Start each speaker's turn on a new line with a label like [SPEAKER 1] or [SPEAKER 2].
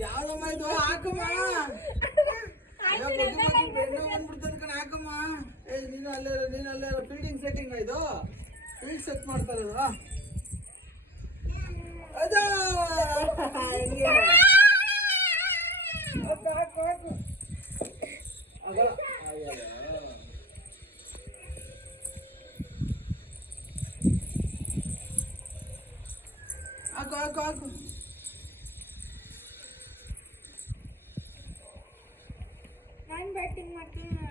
[SPEAKER 1] ಯಾವ್ದಮ್ಮ ಇದು ಹಾಕಮ್ಮ ಬಂದ್ಬಿಡ್ತದ ಹಾಕಮ್ಮ ಏ ನೀನು ಅಲ್ಲೇ ನೀನು ಅಲ್ಲೇ ಫೀಲ್ಡಿಂಗ್ ಸೆಟ್ಟಿಂಗ್ ಇದು ಫೀಲ್ಡ್ ಸೆಟ್ ಮಾಡ್ತಾರಲ್ವಾ ಅದಾ ಹಾಕು ಹಾಕು ಬ್ಯಾಟಿಂಗ್ ಮಾಡ್ತೀನಿ